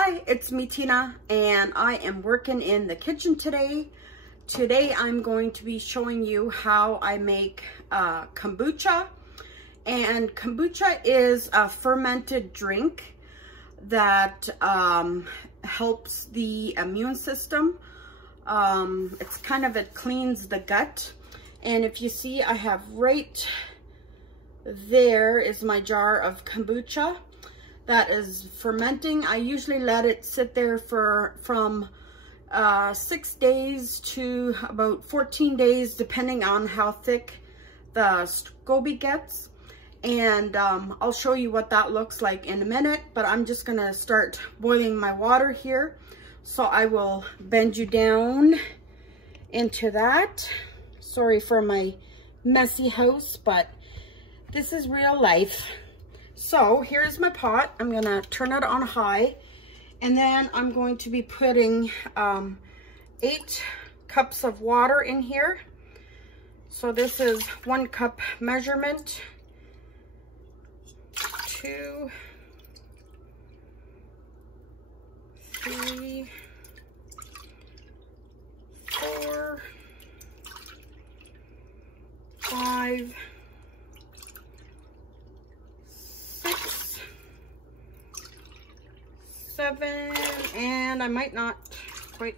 Hi, it's me, Tina, and I am working in the kitchen today. Today I'm going to be showing you how I make kombucha. And kombucha is a fermented drink that helps the immune system. It cleans the gut. And if you see, I have right there is my jar of kombucha that is fermenting. I usually let it sit there from 6 days to about 14 days, depending on how thick the SCOBY gets. And I'll show you what that looks like in a minute, but I'm just gonna start boiling my water here. So I will bend you down into that. Sorry for my messy house, but this is real life. So here's my pot. I'm gonna turn it on high, and then I'm going to be putting 8 cups of water in here. So this is 1 cup measurement. 2, 3, 4, 5, 6, 7, and I might not quite,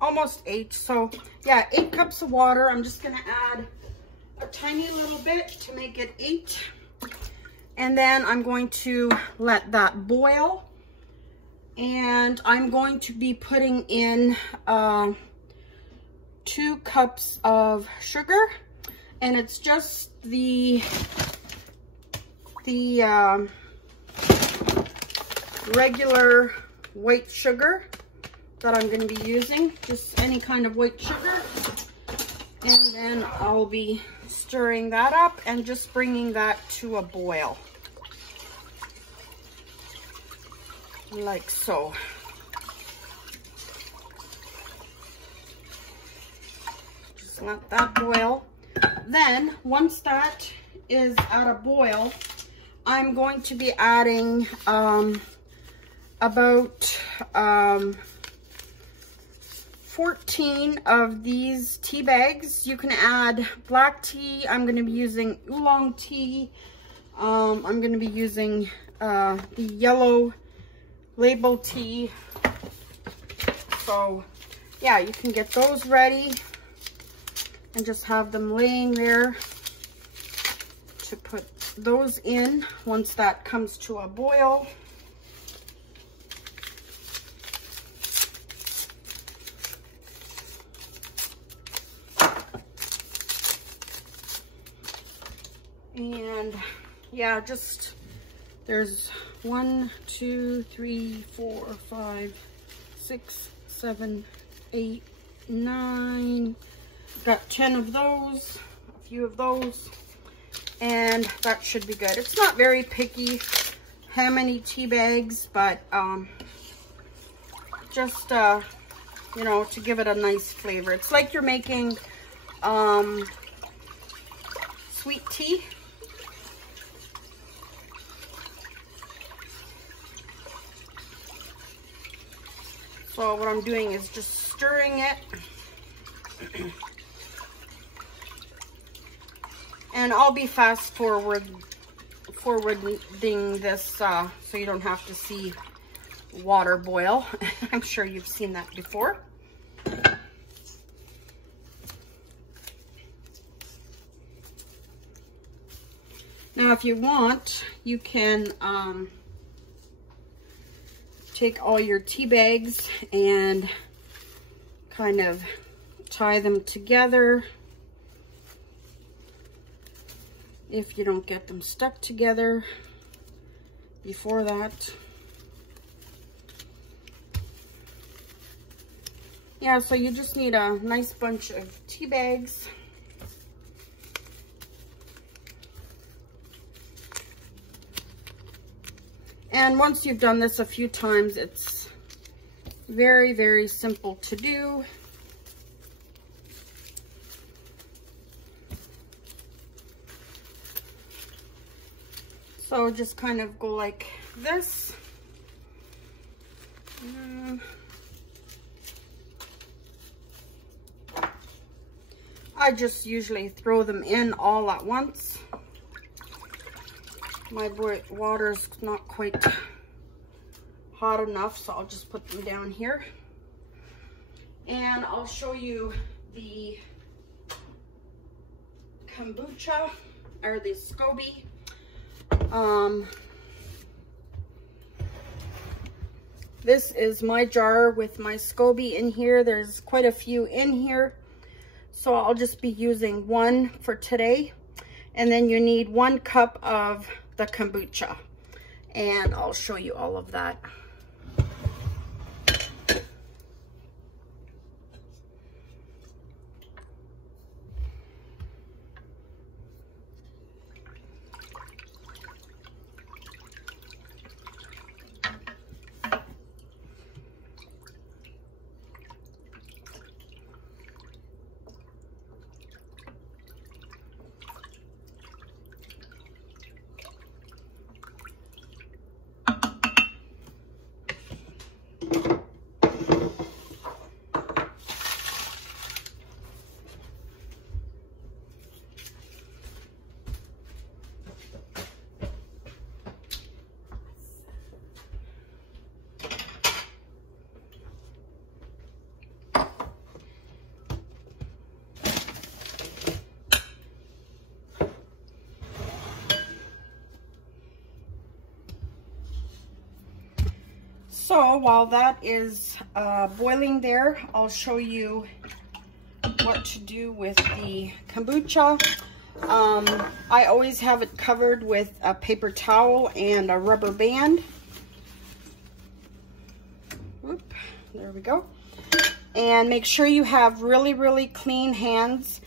almost 8. So yeah, 8 cups of water. I'm just gonna add a tiny little bit to make it 8. And then I'm going to let that boil. And I'm going to be putting in 2 cups of sugar. And it's just the regular white sugar that I'm going to be using. Just any kind of white sugar. And then I'll be stirring that up and just bringing that to a boil. Like so. Just let that boil. Then, once that is at a boil, I'm going to be adding about 14 of these tea bags. You can add black tea. I'm going to be using oolong tea. I'm going to be using the yellow label tea. So yeah, you can get those ready and just have them laying there to put those in once that comes to a boil. And yeah, just there's 1, 2, 3, 4, 5, 6, 7, 8, 9. Got 10 of those, a few of those, and that should be good. It's not very picky how many tea bags, but just you know, to give it a nice flavor. It's like you're making sweet tea. So what I'm doing is just stirring it. And I'll be fast forwarding this so you don't have to see water boil. I'm sure you've seen that before. Now if you want, you can take all your tea bags and kind of tie them together if you don't get them stuck together before that. Yeah, so you just need a nice bunch of tea bags. And once you've done this a few times, it's very, very simple to do. So just kind of go like this. I just usually throw them in all at once. My water's not quite hot enough, so I'll just put them down here. And I'll show you the kombucha, or the SCOBY. This is my jar with my SCOBY in here. There's quite a few in here, so I'll just be using one for today. And then you need 1 cup of the kombucha, and I'll show you all of that. So while that is boiling there, I'll show you what to do with the kombucha. I always have it covered with a paper towel and a rubber band. Whoop, there we go. And make sure you have really, really clean hands,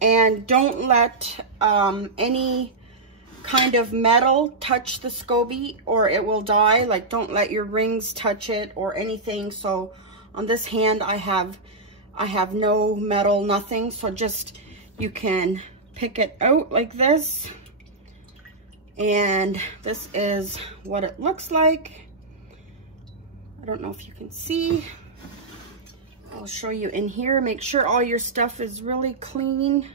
and don't let any kind of metal touch the SCOBY or it will die. Like, don't let your rings touch it or anything. So on this hand I have no metal, nothing. So just, you can pick it out like this, and this is what it looks like. I don't know if you can see. I'll show you in here. Make sure all your stuff is really clean.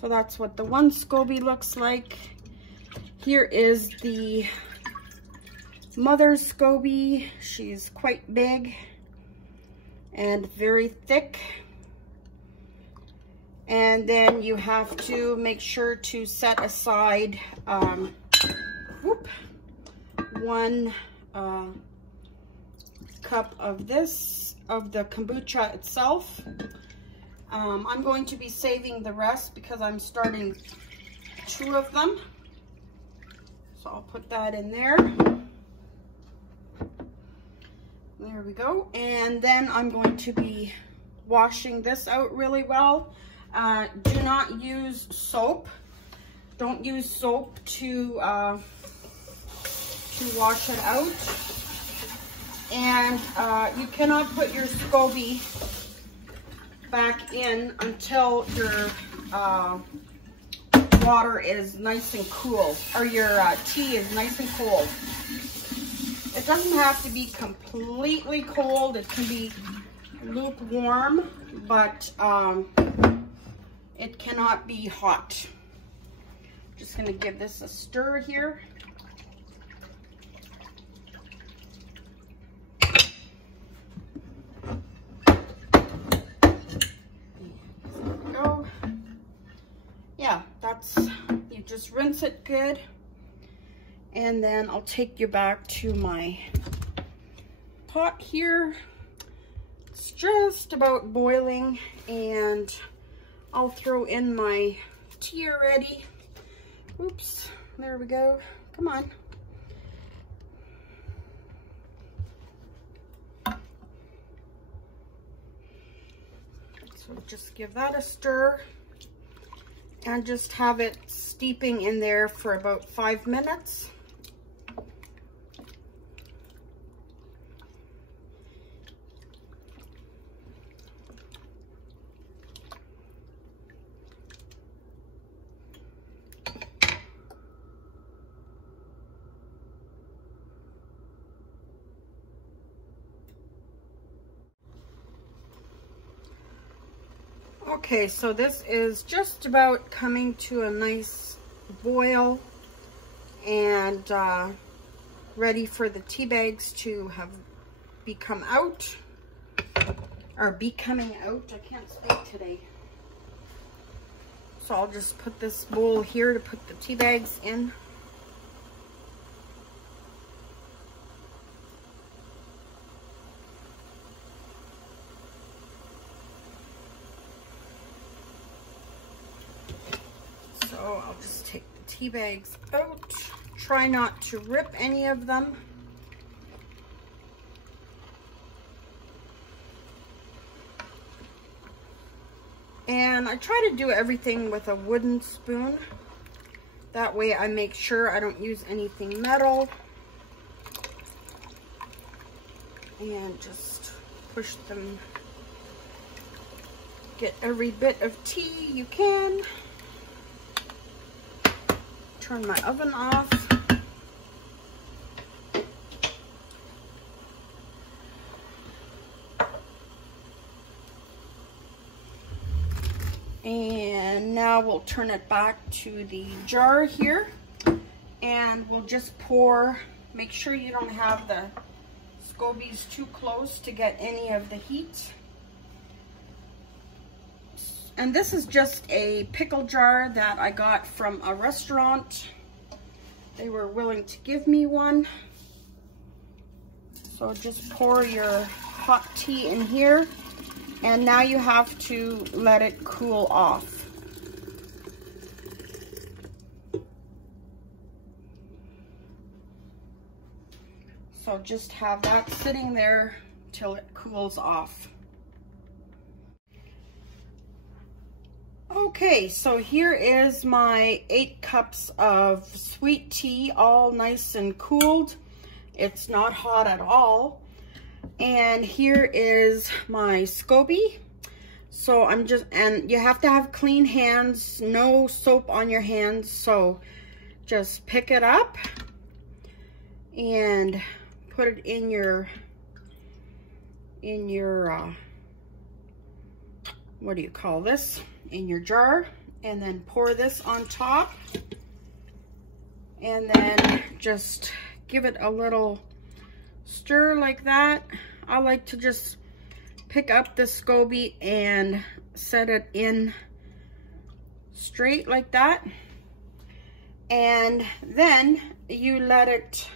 So that's what the one SCOBY looks like. Here is the mother SCOBY. She's quite big and very thick. And then you have to make sure to set aside 1 cup of this, of the kombucha itself. I'm going to be saving the rest because I'm starting 2 of them. So I'll put that in there. There we go. And then I'm going to be washing this out really well. Do not use soap. Don't use soap to wash it out. And you cannot put your SCOBY back in until your water is nice and cool, or your tea is nice and cold. It doesn't have to be completely cold. It can be lukewarm, but it cannot be hot. Just gonna give this a stir here. You just rinse it good, and then I'll take you back to my pot here. It's just about boiling, and I'll throw in my tea already. Oops, there we go. Come on. So just give that a stir. And just have it steeping in there for about 5 minutes. Okay, so this is just about coming to a nice boil and ready for the tea bags to have become out, or be coming out. I can't speak today. So I'll just put this bowl here to put the tea bags in. So I'll just take the tea bags out. Try not to rip any of them. And I try to do everything with a wooden spoon. That way I make sure I don't use anything metal. And just push them. Get every bit of tea you can. Turn my oven off. And now we'll turn it back to the jar here, and we'll just pour. Make sure you don't have the scobies too close to get any of the heat. And this is just a pickle jar that I got from a restaurant. They were willing to give me one. So just pour your hot tea in here. And now you have to let it cool off. So just have that sitting there till it cools off. Okay, so here is my 8 cups of sweet tea, all nice and cooled. It's not hot at all. And here is my SCOBY. So I'm just, and you have to have clean hands, no soap on your hands. So just pick it up and put it in your what do you call this? In your jar, and then pour this on top, and then just give it a little stir like that. I like to just pick up the SCOBY and set it in straight like that, and then you let it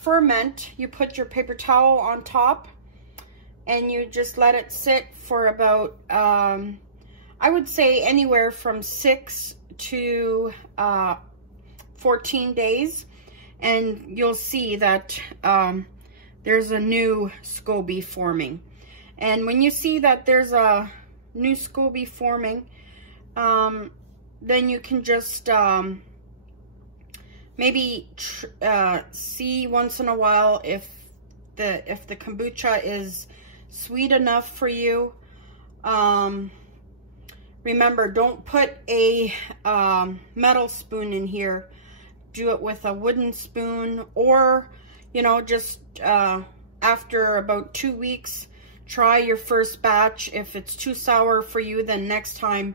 ferment. You put your paper towel on top and you just let it sit for about I would say anywhere from 6 to 14 days, and you'll see that there's a new SCOBY forming. And when you see that there's a new SCOBY forming, then you can just maybe see once in a while if the kombucha is sweet enough for you. Remember, don't put a metal spoon in here. Do it with a wooden spoon, or, you know, just after about 2 weeks, try your first batch. If it's too sour for you, then next time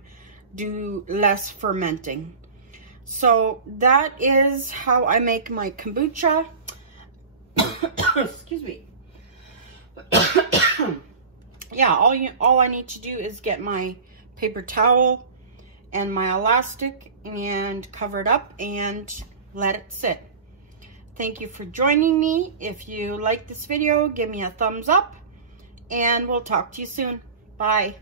do less fermenting. So that is how I make my kombucha. Excuse me. Yeah, all I need to do is get my paper towel and my elastic and cover it up and let it sit. Thank you for joining me. If you like this video, give me a thumbs up, and we'll talk to you soon. Bye.